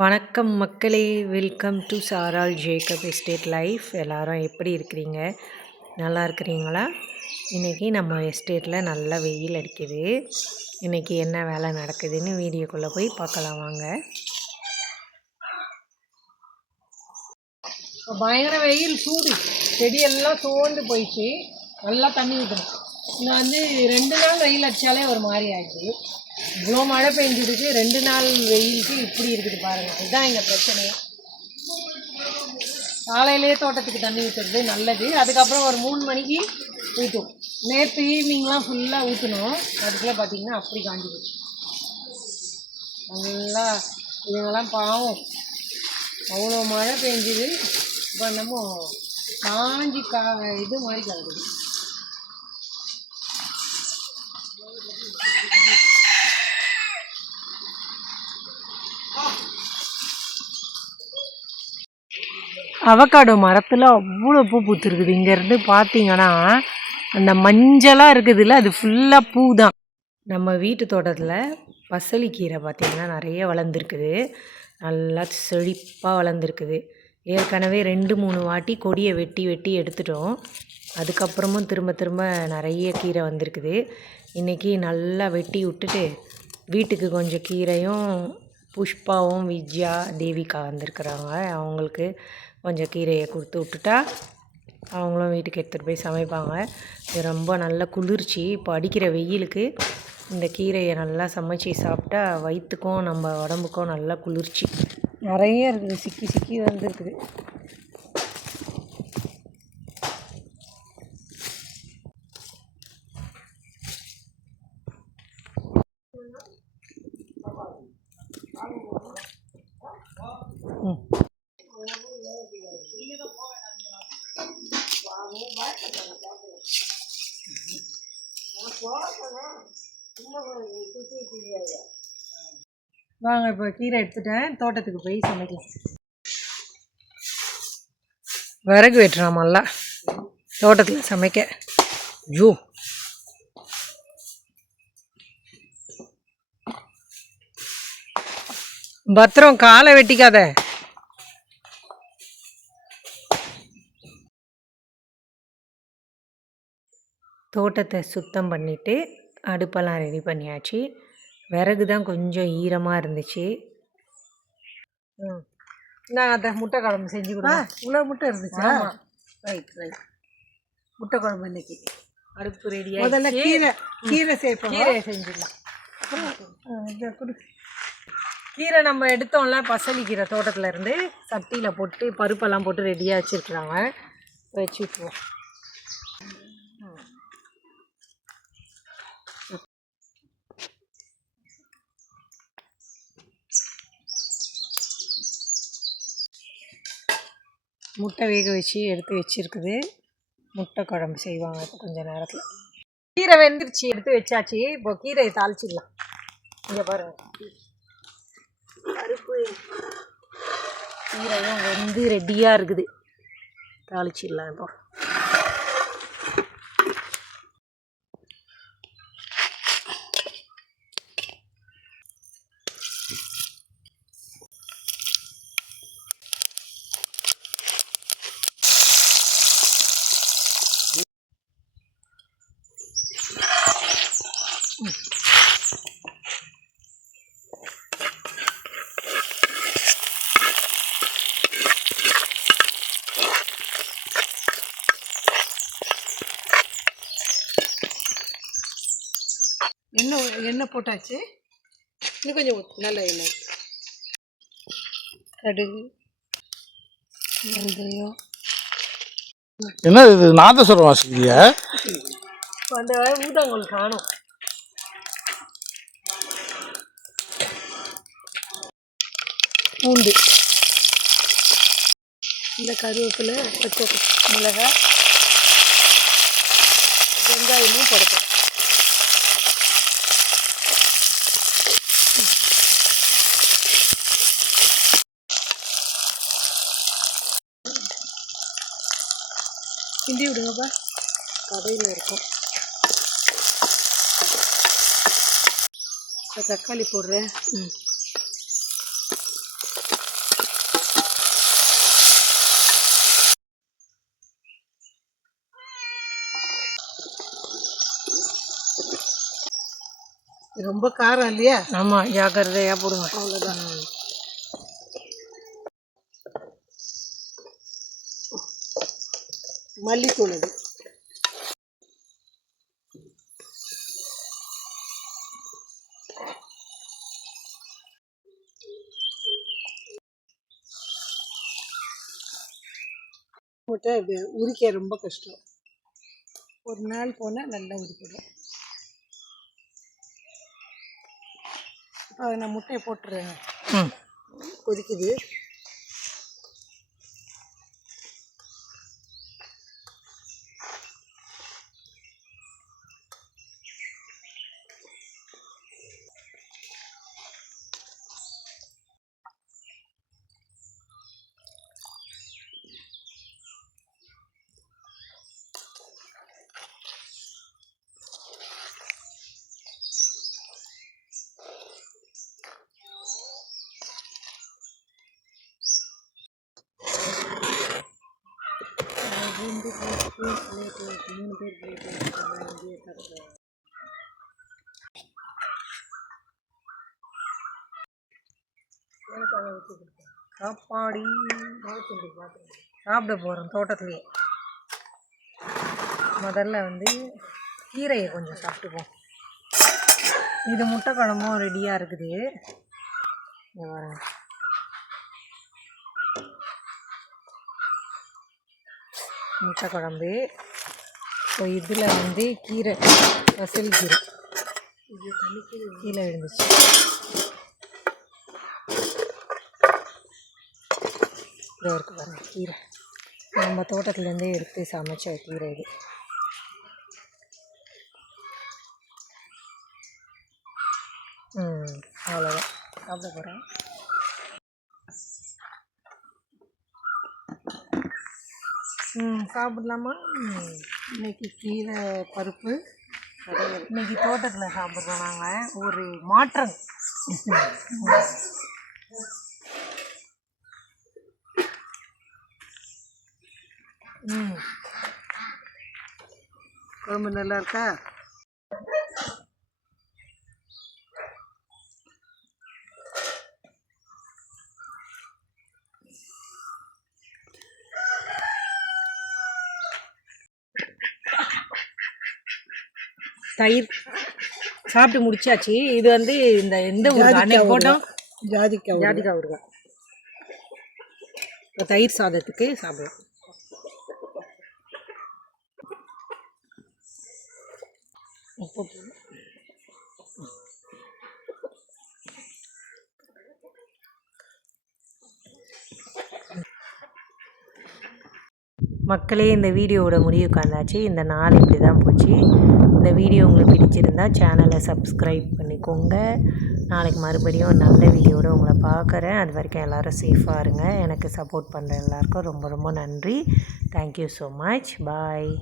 வணக்கம் மக்களே, welcome to சாரால் ஜேக்கப் எஸ்டேட் லைஃப். எல்லாரும் எப்படி இருக்கிறீங்க? நல்லா இருக்கிறீங்களா? இன்றைக்கி நம்ம எஸ்டேட்டில் நல்லா வெயில் அடிக்குது. இன்றைக்கி என்ன வேலை நடக்குதுன்னு வீடியோக்குள்ளே போய் பார்க்கலாம் வாங்க. பயங்கர வெயில், சூடு, செடியெல்லாம் சோர்ந்து போயிடுச்சு. நல்லா தண்ணி ஊற்றணும். இன்னும் 2 நாள் வெயில் அடித்தாலே ஒரு மாதிரி ஆகிடுது. இவ்வளோ மழை பெஞ்சிடுச்சு, 2 நாள் வெயிலுக்கு இப்படி இருக்குது பாருங்கள். இதுதான் எங்கள் பிரச்சனையே. காலையிலே தோட்டத்துக்கு தண்ணி ஊற்றுறது நல்லது. அதுக்கப்புறம் ஒரு 3 மணிக்கு ஊற்றும். நேற்று ஈவினிங்லாம் ஃபுல்லாக ஊற்றணும். அதுக்குள்ளே பார்த்திங்கன்னா அப்படி காஞ்சிடுச்சு. நல்லா இதுங்கெல்லாம் பாவம், அவ்வளோ மழை பெஞ்சுது. இப்போ நம்ம காஞ்சி இது மாதிரி கிடக்குது. அவக்காடோ மரத்தில் அவ்வளோ பூ பூத்துருக்குது. இங்கேருந்து பார்த்தீங்கன்னா அந்த மஞ்சளாக இருக்குதுல்ல, அது ஃபுல்லாக பூ தான். நம்ம வீட்டு தோட்டத்தில் பசலிக்கீரை பார்த்திங்கன்னா நிறைய வளர்ந்துருக்குது. நல்லா செழிப்பாக வளர்ந்துருக்குது. ஏற்கனவே 2-3 வாட்டி கொடியை வெட்டி வெட்டி எடுத்துட்டோம். அதுக்கப்புறமும் திரும்ப நிறைய கீரை வந்திருக்குது. இன்றைக்கி நல்லா வெட்டி விட்டுட்டு வீட்டுக்கு கொஞ்சம் கீரையும், புஷ்பாவும் விஜயா தேவிகா வந்திருக்குறாங்க, அவங்களுக்கு கொஞ்சம் கீரையை கொடுத்து விட்டுட்டா அவங்களும் வீட்டுக்கு எடுத்துகிட்டு போய் சமைப்பாங்க. இது ரொம்ப நல்ல குளிர்ச்சி. இப்போ அடிக்கிற வெயிலுக்கு இந்த கீரையை நல்லா சமைச்சி சாப்பிட்டா வயிற்றுக்கும் நம்ம உடம்புக்கும் நல்லா குளிர்ச்சி. நிறைய இருக்குது, சிக்கி சிக்கி வந்துருக்குது. வாங்க, இப்போ கீரை எடுத்துட்டேன், தோட்டத்துக்கு போய் சமைக்கலாம். விறகு வெட்டுறாமல்ல தோட்டத்தில் சமைக்க. ஐயோ, பத்திரம், காலை வெட்டிக்காத. தோட்டத்தை சுத்தம் பண்ணிவிட்டு அடுப்பெல்லாம் ரெடி பண்ணியாச்சு. விறகு தான் கொஞ்சம் ஈரமாக இருந்துச்சு. நான் அதை முட்டை குழம்பு செஞ்சு கொடுத்தேன். இவ்வளோ முட்டை இருந்துச்சு. ஆமாம், ரைட். முட்டை குழம்பு இன்னைக்கு அடுப்பு ரெடியாக. முதல்ல கீரை சேர்ப்போம். கீரையை செஞ்சிடலாம். அப்புறம் கீரை நம்ம எடுத்தோம்ல, பசலி கீரை தோட்டத்தில் இருந்து சட்டியில் போட்டு பருப்பெல்லாம் போட்டு ரெடியாக வச்சுருக்குறாங்க. வச்சு விட்டுருவோம். முட்டை வேக வச்சு எடுத்து வச்சுருக்குது. முட்டை குழம்பு செய்வாங்க இப்போ கொஞ்சம் நேரத்தில். கீரை வெந்துருச்சு, எடுத்து வச்சாச்சு. இப்போ கீரையை தாளிச்சிடலாம். இங்கே பாருங்கள், பருப்பு கீரையும் வெந்து ரெடியாக இருக்குது. தாளிச்சிடலாம் இப்போ. எண்ணெய் போட்டாச்சு. இன்னும் கொஞ்சம் நல்ல எண்ணெய், கடுகு, வெந்தயம். என்ன இது நாதஸ்வரம் வாசிக்கிறியா? அந்த ஊதாங்கோல் காணும். பூண்டு, இந்த கருவேப்பிலை, பச்சை மிளகாய், வெங்காயமும் போடுறோம். கிண்டி விடுங்கப்பா, கடையில் இருக்கும். தக்காளி போடுறேன். ரொம்ப காரம் இல்லையா? ஆமாம், ஜாக்கிரதையாக போடுங்க. அவ்வளோதான். மல்லித்தூள் அது. முட்டை உரிக்க ரொம்ப கஷ்டம். ஒரு நாள் போனால் நல்லா உரிக்கிடும். இப்போ நான் முட்டையை போட்டுறேன். கொதிக்குது. சாப்பாடி சாப்பிட போகிறோம் தோட்டத்துலேயே. முதல்ல வந்து கீரையை கொஞ்சம் சாப்பிட்டுப்போம். இது முட்டை குழம்பும் ரெடியாக இருக்குது. இங்க பாருங்க, முட்டை குழம்பு. ஸோ இதில் வந்து கீரை, பசல் கீரை கீழே இருந்துச்சு. இதை இருக்கு பாருங்க கீரை, நம்ம தோட்டத்துலேருந்தே எடுத்து சமைச்ச கீரை இது. அவ்வளோதான் சாப்பிட போகிறேன். சாப்பிடலாமா? இன்னைக்கு கீரை பருப்பு இன்னைக்கு தோட்டத்தில் சாப்பிட்றோம் நாங்கள். ஒரு மாற்றம். குழம்பு நல்லா இருக்கா? தயிர் சாப்பிட்டு முடிச்சாச்சு. இது வந்து இந்த எந்த ஊர் அன்னைக்கு போட்டோம்? ஜாதிக்காய் ஊறுகாய். இப்போ தயிர் சாதத்துக்கு சாப்பிடலாம். உப்பு மக்களே, இந்த வீடியோவோட முடிவுக்கு வந்தாச்சு. இந்த நாள் இப்படி தான் போச்சு. இந்த வீடியோ உங்களுக்கு பிடிச்சிருந்தா சேனலை சப்ஸ்கிரைப் பண்ணிக்கோங்க. நாளைக்கு மறுபடியும் நல்ல வீடியோடு உங்களை பார்க்குறேன். அது வரைக்கும் எல்லோரும் சேஃபாக இருங்க. எனக்கு சப்போர்ட் பண்ணுற எல்லாருக்கும் ரொம்ப ரொம்ப நன்றி. Thank you so much. பாய்.